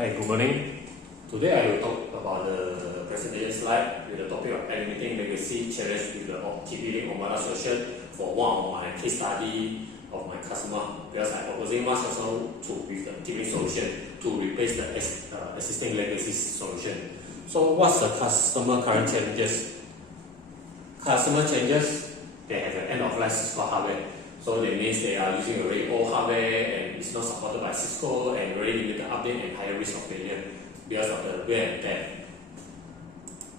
Hi, good morning. Today I will talk about the presentation slide with the topic of eliminating legacy challenges with the TP-Link Omada solution for one of my case study of my customer, because I'm proposing one solution with the TP-Link solution to replace the existing legacy solution. So what's the customer current challenges? Customer changes, they have an end of life Cisco hardware. So that means they are using a very old hardware and it's not supported by Cisco and very limited update and higher risk of failure because of the wear and tear.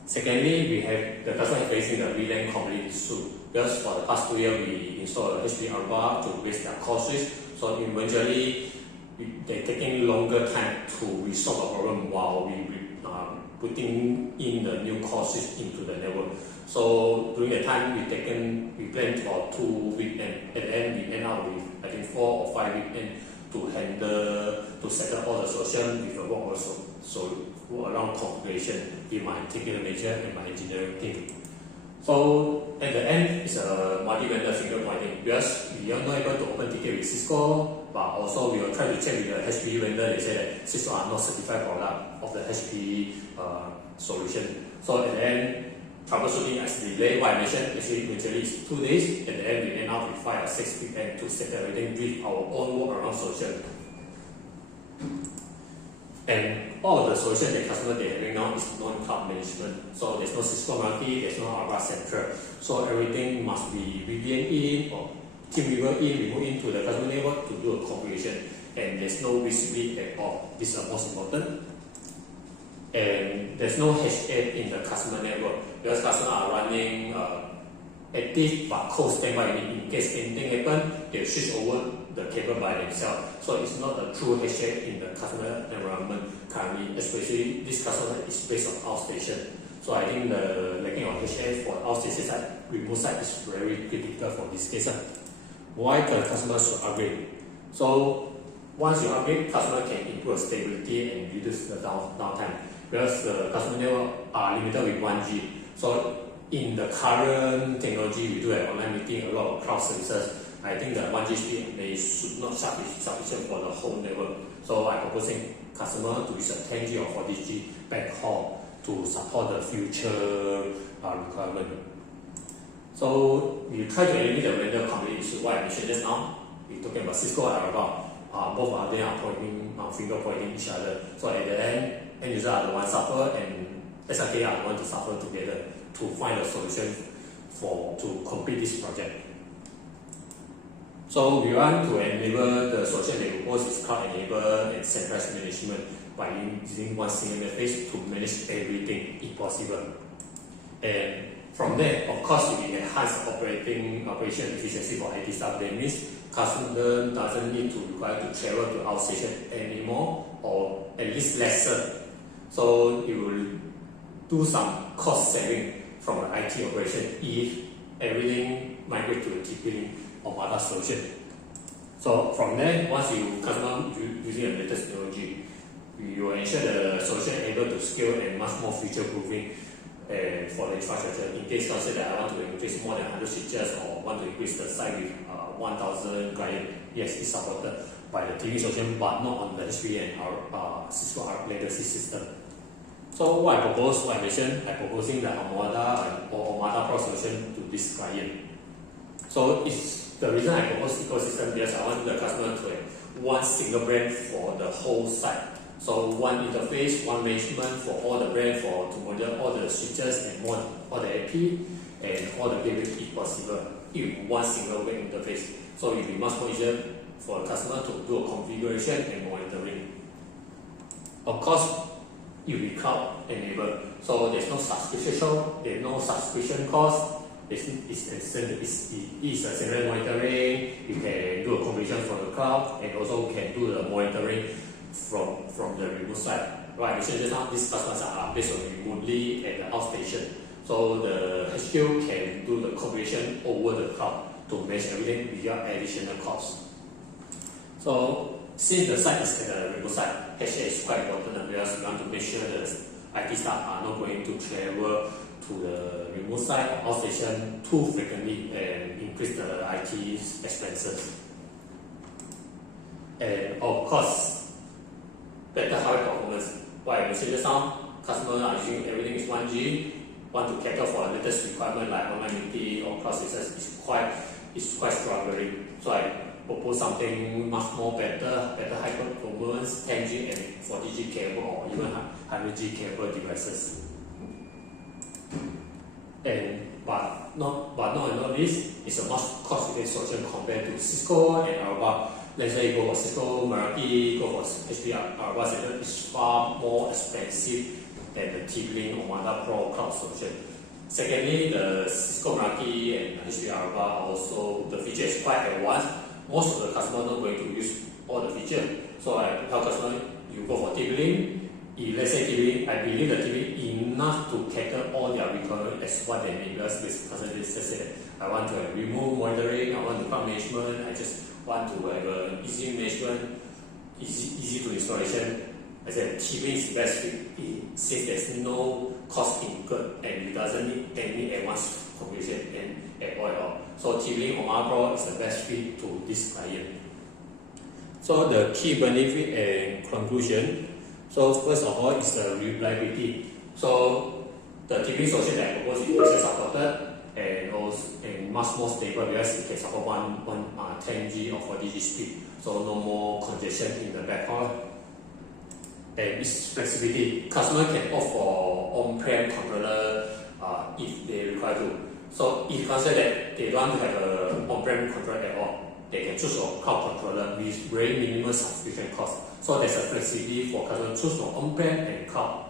Secondly, we have the customer facing the VLAN complete issue. Because for the past 2 years, we installed a HP Aruba to replace their core switch. So eventually, they're taking longer time to resolve the problem while we putting in the new core switch into the network. So during the time we planned for 2 weekends, and then we end up with I think 4 or 5 weekends to settle all the solution with the work also. So work around configuration with my technical manager and my engineering team. So at the end, it's a multi-vendor finger pointing because we are not able to open ticket with Cisco, but also we will try to check with the HPE vendor. They say that Cisco are not certified product of the HPE solution. So at the end, troubleshooting as delay, what I mentioned, actually initially is 2 days. At the end, we end up with 5 or 6 weekends to set everything with our own workaround solution. And all the solutions that customer they having now is non-cloud management. So there's no Cisco Multi, there's no Aruba Central. So everything must be VPN in or TeamViewer in, remove into the customer network to do a configuration. And there's no visibility at all. This is the most important. And there's no H8 in the customer network because customers are running active but cold standby. In case anything happens, they switch over the cable by themselves. So it's not a true H8 in the customer environment currently, especially this customer is based on outstation. So I think the lacking of H8 for outstation side, remote side is very critical for this case. Why the customer should upgrade? So once you upgrade, customer can improve stability and reduce the downtime. Because the customer network are limited with 1G. So in the current technology, we do have online meeting, a lot of cloud services. I think the 1G speed they should not sufficient for the whole network. So I'm proposing customer to use a 10G or 40G backhaul to support the future requirement. So we try to eliminate the vendor complete issue. What I mentioned just now, we're talking about Cisco and Aruba. Both of them are pointing, finger pointing each other. So at the end user are the ones suffer and SRKK are the ones to suffer together to find a solution to complete this project. So we want to enable the solution that we propose is cloud enabled and centralized management by using one single interface to manage everything if possible. And from there, of course, we enhance operation efficiency for IT staff. That means customer doesn't need to require to travel to outstation anymore, or at least lesser. So it will do some cost saving from the IT operation if everything migrate to the TP-Link Omada solution. So from there, once you customer using the latest technology, you will ensure the solution able to scale and much more future proofing for the infrastructure. In case customer that I want to increase more than 100 switches or want to increase the size with 1,000 client, yes, it's supported by the TP solution, but not on the HPE and Cisco legacy system. So what I propose, what I mentioned, I'm proposing the Omada or Omada Pro solution to this client. So it's the reason I propose ecosystem because I want the customer to have one single brand for the whole site. So one interface, one management for all the brand to model all the switches and all the AP and all the gateway if possible in one single web interface. So it will be much more easier for the customer to do a configuration and monitoring. Of course, it will be cloud enabled. So there's no subscription cost. It's a central monitoring. You can do a configuration from the cloud and also can do the monitoring from the remote side. Right, I mentioned just now, these customers are based on remotely at the outstation. So the HQ can do the configuration over the cloud to manage everything without additional cost. So since the site is at the remote side, HA is quite important because we want to make sure the IT staff are not going to travel to the remote site or outstation too frequently and increase the IT expenses. And of course, better hardware performance said just now, customers are using everything is 1G, want to cater for the latest requirement like online meeting or cloud services is quite struggling. So I propose something much more better high performance 10G and 40G cable or even 100G cable devices. But not all this is a much cost-effective solution compared to Cisco and Aruba. Let's say go for Cisco, Meraki, go for HP Aruba Center is far more expensive than the TP-Link Omada Pro cloud solution. Secondly, the Cisco, Meraki and HP Aruba also the feature is quite advanced. Most of the customers are not going to use all the features. So I tell customers you go for TP-Link. If let's say TP-Link, I believe the TP-Link enough to cater all their requirements as what they need. Because this person just said, I want to have remote monitoring, I want to cloud management, I just want to have a easy management, easy to installation. I said TP-Link is the best fit since there's no cost incurred and it doesn't need any advanced configuration at all. So TP-Link Omada Pro is the best fit to this client. So the key benefit and conclusion. So first of all is the reliability. So the TP-Link solution that I propose is also supported and much more stable because it can support one 10G or 40G speed. So no more congestion in the backhaul. And its flexibility. Customer can opt for on-prem controller if they require to. So if consider that they don't want to have an on-prem controller at all, they can choose a cloud controller with very minimal subscription cost. So there's a flexibility for customers to choose from on-prem and cloud.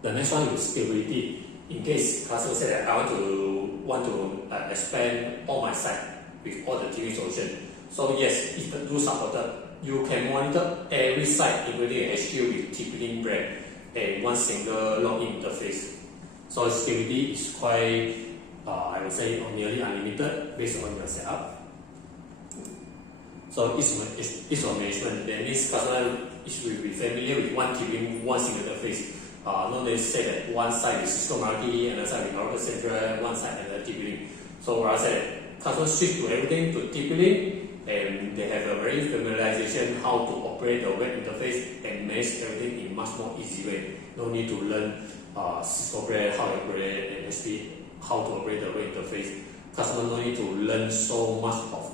The next one is stability. In case customer say that I want to expand all my site with all the TV solution. So yes, if the do supported, you can monitor every site including a HQ with TP-Link brand and one single login interface. So stability is quite, I would say, nearly unlimited based on your setup. So it's on management. That means customer will be familiar with one TP-Link, one single interface. Not they say that one side is Cisco Meraki, another side is Oracle Central, one side another TP-Link. So I said customers switch to everything to TP-Link and they have a very familiarization how to operate the web interface and manage everything in much more easy way. No need to learn Cisco brand, how to operate, and HP, how to operate the web interface. Customer no need to learn so much of.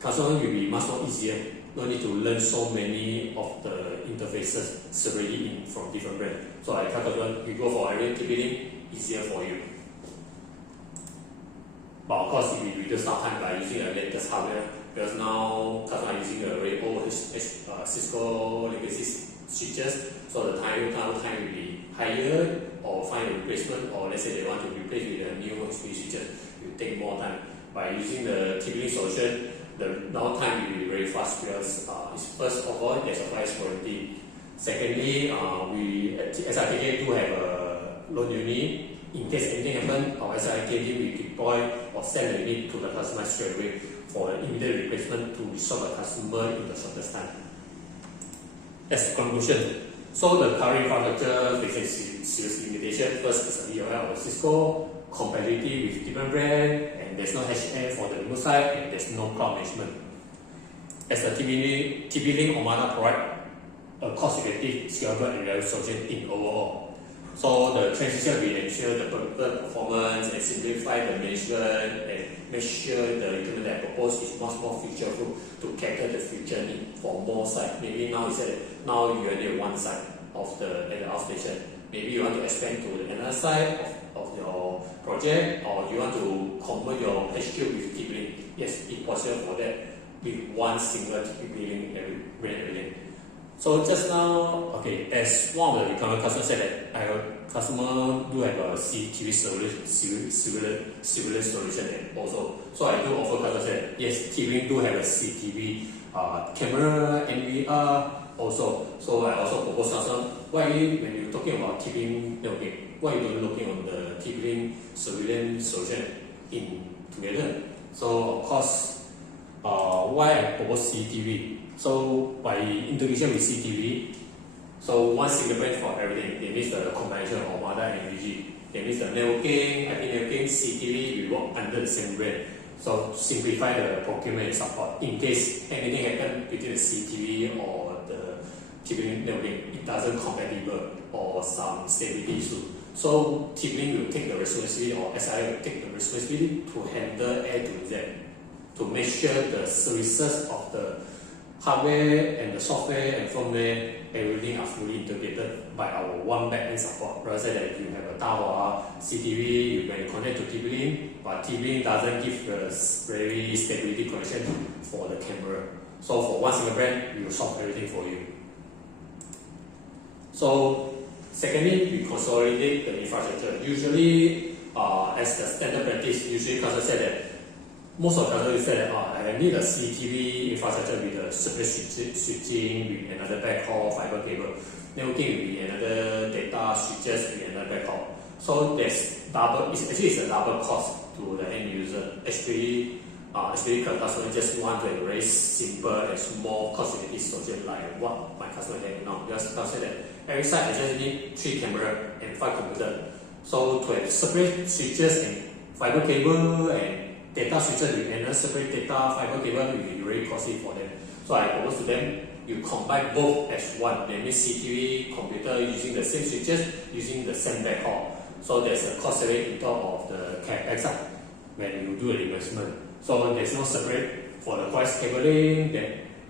Customer will be much more easier. No need to learn so many of the interfaces separately from different brands. So I tell customer, you go for every TP-Link, easier for you. But of course, it will reduce some time by using the latest hardware. Because now customers are using a very old Cisco legacy switches, so the time will be higher, or find a replacement, or let's say they want to replace with a new switches, it will take more time. By using the TP-Link solution, the now time will be very fast because first of all, there's a 5 years warranty. Secondly, we at SRKK do have a loan unit. In case anything happens, our SRKK team will deploy or send the unit to the customer straight away for an immediate replacement to resolve the customer in the shortest time. As a conclusion, so the current infrastructure faces serious limitation. First is the EOL of Cisco, compatibility with different brands, and there's no HM for the remote side, and there's no cloud management. As the TP-Link Omada provide a cost-effective, scalable, and reliable solution in overall. So the transition will ensure the performance and simplify the management and make sure the equipment that I propose is much more featureful to cater the future need for more sites. Maybe now you said now you only have one site of the outstation. Maybe you want to expand to another side of your project, or you want to convert your HQ with TP-Link. Yes, it's possible for that with one single TP-Link everything. So just now, okay, as one of the requirement customers said that our customer do have a CCTV surveillance solution also. So I do offer customers that yes, TP-Link do have a CCTV camera, NVR also. So I also propose customers, why when you're talking about TP-Link networking, why you don't looking on the TP-Link surveillance solution in together? So of course, why I propose CCTV? So by integration with CCTV, so one single brand for everything. It means the combination of Omada and VG. It means the networking, IP networking, CCTV will work under the same brand. So simplify the procurement and support in case anything happens between the CCTV or the TP-Link networking, it doesn't compatible or some stability issue. So TP-Link will take the responsibility, or SRKK will take the responsibility to handle A to Z, to make sure the services of the hardware and the software and firmware, everything are fully integrated by our one backend support. Rather than you have a Dahua CTV, you can connect to TP-Link, but TP-Link doesn't give the very stability connection for the camera. So for one single brand, we will solve everything for you. So secondly, we consolidate the infrastructure. Usually, as the standard practice, usually customers say that most of the customers say that I need a CTV infrastructure with a separate switching, with another backhaul fiber cable. Networking will be another data switches with another backhaul. So there's double. It's a double cost to the end user. Especially customers just want a very simple and small cost-effective solution like what my customer have now. Just say that every site I just need 3 cameras and 5 computers. So to have separate switches and fiber cable and data switches with another separate data fiber cable will be very costly for them. So I propose to them, you combine both as one. That means CTV, computer using the same switches, using the same backhaul. So there's a cost saving in terms of the CapEx when you do an investment. So there's no separate for the coax cabling.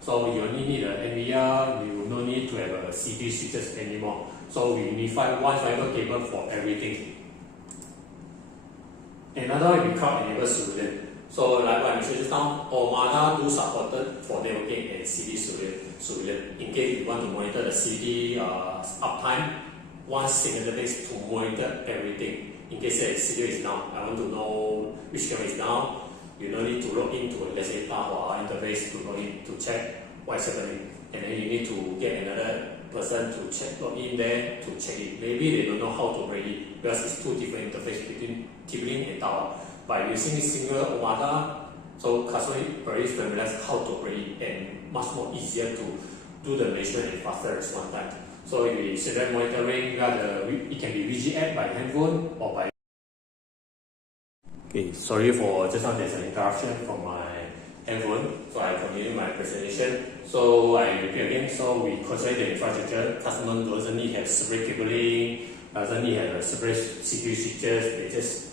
So you only need an NVR. You no need to have a CTV switches anymore. So we unify one fiber cable for everything. Another one we call enable solution. So like what I mentioned just now, Omada do supported for networking and CD solution. In case you want to monitor the CD uptime, one single database to monitor everything. In case the CD is down, I want to know which camera is down. You don't need to log into, let's say, Dahua interface to log in to check what is happening. And then you need to get another person to check, log in there to check it. Maybe they don't know how to break it because it's two different interfaces between TP-Link and Dahua. By using this single Omada, so customers very familiar how to break it and much more easier to do the measurement and faster response time. So if you select monitoring, it can be VGA by handphone or by. Okay, sorry for just now there's an interruption from my handphone, so I continue my presentation. So I repeat again, so we consolidate the infrastructure. Customer doesn't need have separate cabling, doesn't need have separate CPU switches, they just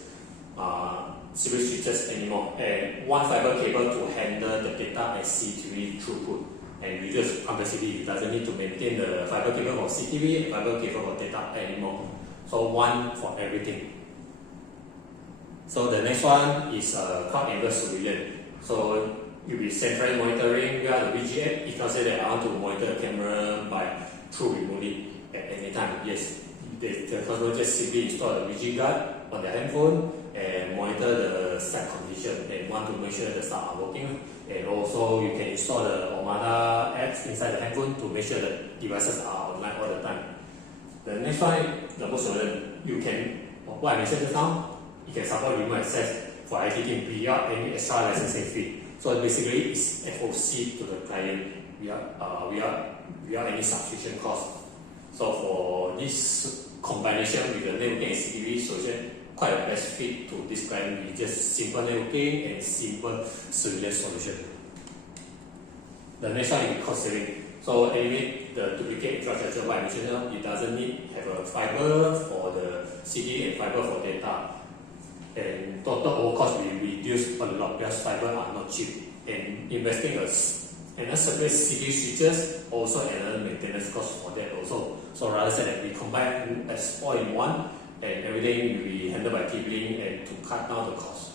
separate switches anymore. And one fiber cable to handle the data and CTV throughput and reduce complexity. It doesn't need to maintain the fiber cable for CTV and fiber cable for data anymore. So one for everything. So the next one is cloud-enabled solution. So you'll be centrally monitoring via the VGA. You can say that I want to monitor the camera through remotely at any time. Yes, the customer just simply install the VG guard on their handphone and monitor the site condition and want to make sure the stuff are working. And also you can install the Omada apps inside the handphone to make sure that devices are online all the time. The next one, the most important, you can, what I mentioned just now, you can support remote access for IT team without any extra licensing fee. So basically, it's FOC to the client without any subscription cost. So for this combination with the networking and CTV solution, quite a best fit to this client with just simple networking and simple cellular solution. The next one is cost saving. So eliminate the duplicate infrastructure. What I mentioned, it doesn't need have a fiber for the CD and fiber for data. And total overall cost will reduce a lot because fiber are not cheap. And investing a separate CD switches also another maintenance cost for that also. So rather than that we combine as all in one and everything will be handled by TP-Link and to cut down the cost.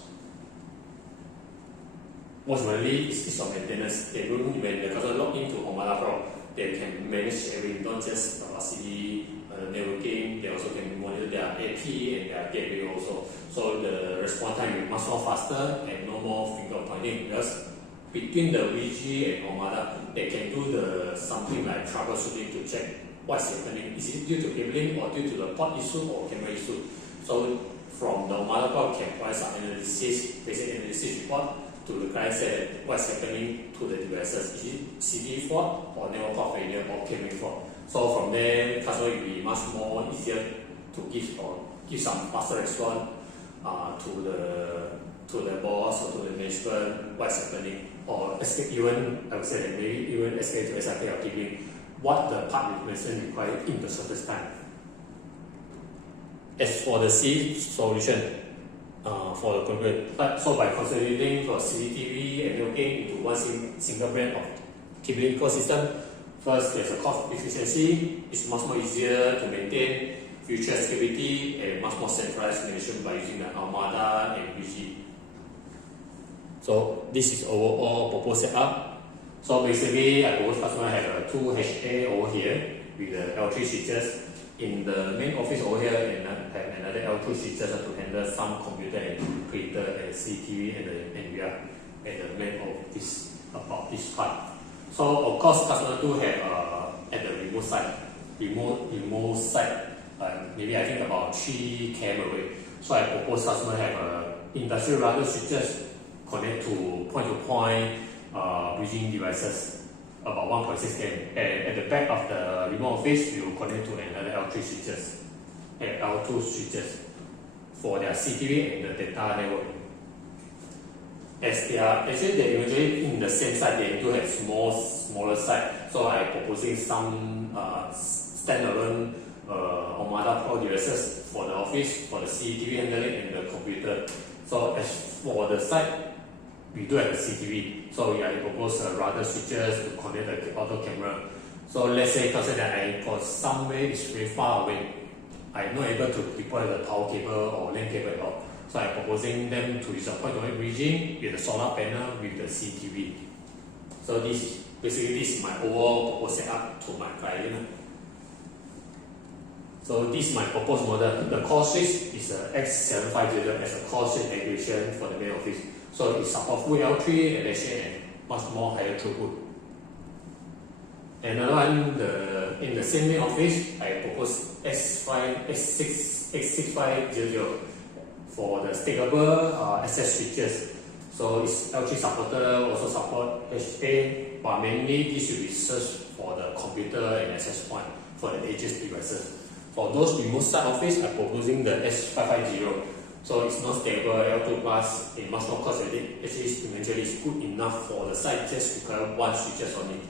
Most really is of maintenance. When the customer log into Omada Pro, they can manage everything, not just CD networking, they also can monitor their AP and their gateway also. So the response time is much more faster and no more finger pointing because between the VG and Omada, they can do something like troubleshooting to check what's happening. Is it due to cabling or due to the port issue or camera issue? So from the Omada port can provide some analysis, basic analysis report to the client say what's happening to the devices. Is it CD fault or network port failure or cabling fault? So from there, customer will be much more easier to give some faster response to the boss or to the management what's happening, or even I would say that maybe even escalate to SRKK or TP-Link what the part replacement required in the shortest time. As for the C solution for the concrete, so by consolidating for CCTV and networking into one single brand of cabling ecosystem, first there's a cost efficiency, it's much more easier to maintain, future scalability, and much more centralized management by using the Omada and BG. So this is overall proposed setup. So basically, I propose customer have two HA over here with the L3 switches. In the main office over here, and have another L2 switches to handle some computer and printer and CCTV and we are at the main office about this part. So of course, customer do have at the remote side, maybe I think about 3 km away. So I propose customer have industrial router switches connect to point bridging devices about 1.6 km. And at the back of the remote office, we will connect to another L3 switches and L2 switches for their CCTV and the data network. As they are actually they're usually in the same site, they do have smaller site. So I'm proposing some standalone Omada Pro devices for the office, for the CCTV handling and the computer. So as for the site, we do have a CCTV, so I propose router switches to connect the auto camera. So let's say consider that I got somewhere is very far away, I'm not able to deploy the power cable or LAN cable at all. So I'm proposing them to use a point-to-point bridging with the solar panel with the CCTV. So this is my overall proposed setup to my client. So this is my proposed model. The core switch is a X750 as a core switch aggregation for the main office. So it supports full L3 and HA and much more higher throughput. Another one, in the same main office, I propose X650 for the stackable access switches. So it's L3 supported, also support HA, but mainly this will be searched for the computer and access point for the edges devices. For those remote site office, I'm proposing the S550. So it's not stable, L2 plus, it must not cost a bit. Actually, eventually it's good enough for the site, just require one switches on it.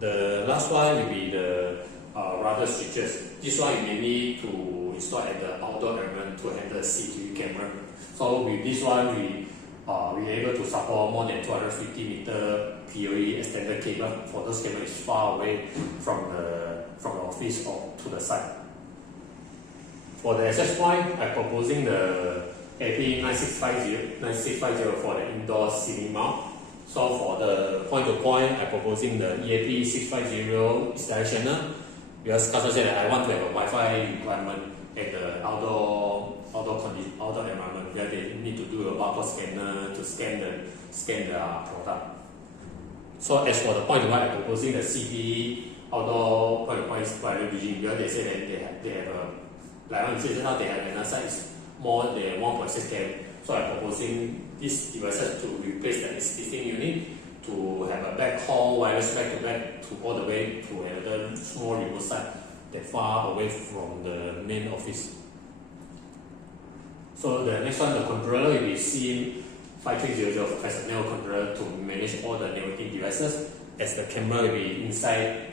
The last one will be the router switches. This one is mainly to install at the outdoor environment to handle CCTV camera. So with this one, we are able to support more than 250 meter PoE extended cable for those cables far away from the office or to the site. For the access point, I'm proposing the AP9650 for the indoor ceiling mount. So for the point-to-point, I'm proposing the EAP650 installation. Because customer said that I want to have a Wi-Fi requirement at the outdoor environment where they need to do a barcode scanner to scan the product. So as for the point-to-point, I'm proposing the CP outdoor point-to-point wireless bridging because they say that they have a like I said now, they have another side is more than 1.6 km. So I'm proposing these devices to replace the existing unit to have a backhaul wireless back-to-back to all the way to another small remote site that far away from the main office. So the next one, the controller will be CM5300 as a network controller to manage all the networking devices, as the camera will be inside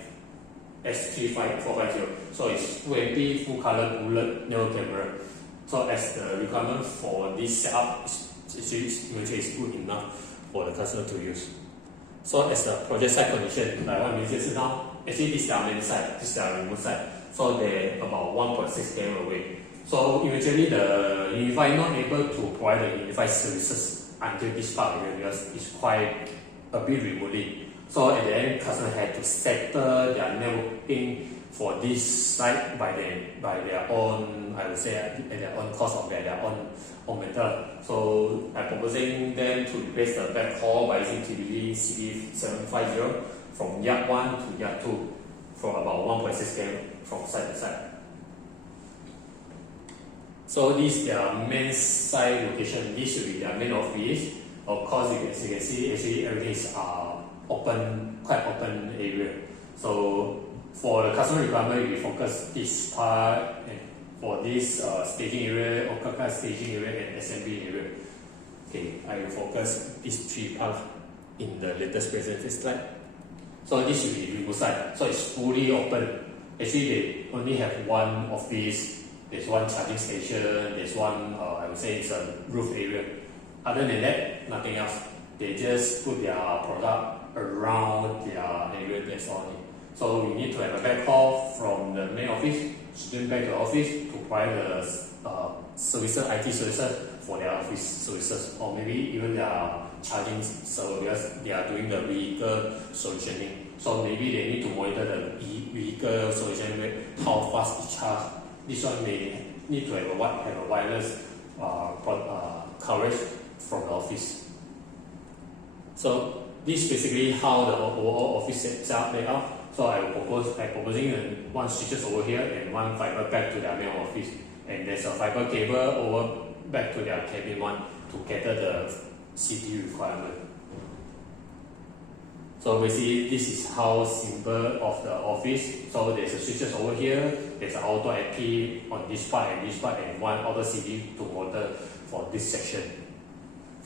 S35450. So it's full MP, full color bullet network camera. So as the requirement for this setup is good enough for the customer to use. So as the project site condition, like what I mentioned now, actually this is our main site, this is our remote site. So they're about 1.6 km away. So eventually the Unify not able to provide the Unify services until this part area because it's quite a bit remotely. So at the end, customer had to settle their networking for this site by their own, I would say, at their own cost of their own method. So I'm proposing them to replace the backhaul by using TBD CB750 from yard 1 to yard 2 from about 1.6 km from site to site. So this is their main site location. This should be their main office. Of course, as you can see, actually everything is quite open area. So for the customer requirement, we focus this part and for this staging area, SRKK staging area and assembly area. Okay, I will focus these three parts in the latest presentation slide. So this should be remote side. So it's fully open. Actually, they only have one office. There's one charging station. There's one, I would say it's a roof area. Other than that, nothing else. They just put their product around their area. That's all. So we need to have a backhaul from the main office, straight back to the office to provide the services, IT services for their office services, or maybe even their charging service. They are doing the vehicle solutioning. So maybe they need to monitor the vehicle solution rate, how fast it charges. This one may need to have a wireless coverage from the office. So this is basically how the overall office setup layout. So I'm proposing one switches over here and one fiber back to their main office, and there's a fiber cable over back to their cabin one to cater the CPU requirement. So basically this is how simple of the office. So there's a switches over here, there's an auto IP on this part and one auto CPU to monitor for this section.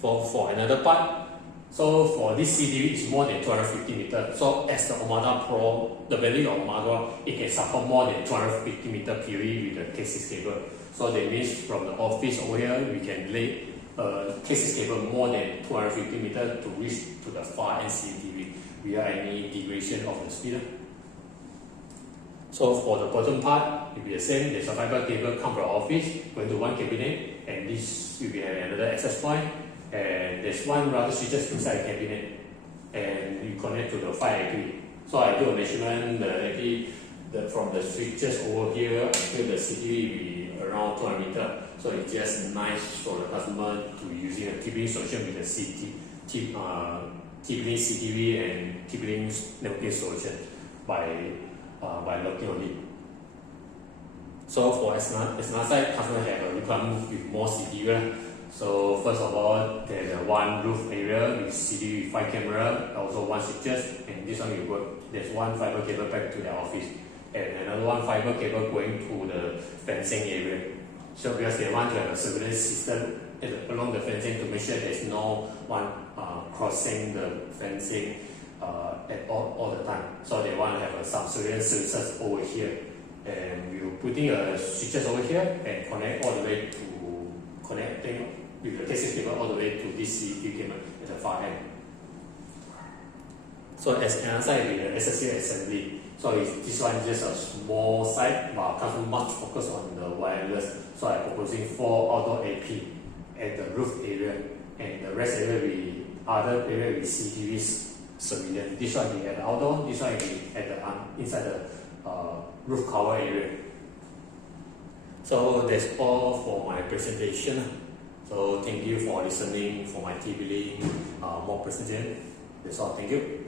For another part, so for this CDV is more than 250 meters. So as the Omada Pro, the value of Omada, it can support more than 250 meter PoE with the K6 cable. So that means from the office over here, we can lay a K6 cable more than 250 meters to reach to the far end CCTV without any degradation of the speed. So for the bottom part, it will be the same. There's a fiber cable come from office, going to one cabinet, and this will be another access point. And there's one router switches inside the cabinet, and you connect to the 5 IP. So I do a measurement, the IP from the switches over here until the CCTV will be around 200 meters. So it's just nice for the customer to using a T-Link solution with a T-Link CCTV and T-Link networking solution by looking on it. So for another side, customer have a requirement with more CCTV. So first of all, there's a one roof area with CCTV with 5 camera, also one switches, and this one will work. There's one fiber cable back to their office, and another one fiber cable going to the fencing area. So because they want to have a surveillance system along the fencing to make sure there's no one crossing the fencing at all the time. So they want to have some surveillance services over here, and we're putting a switches over here and connect all the way to connecting with the K6 cable all the way to this CCTV cable at the far end. So as another side with the SRKK assembly. So this one is just a small site, but customer much focus on the wireless. So I'm proposing 4 outdoor AP at the roof area, and the rest area other area with CCTV surveillance. This one will be at the outdoor, this one will be at the inside the roof cover area. So that's all for my presentation. So thank you for listening for my TV more presentation. That's all. Thank you.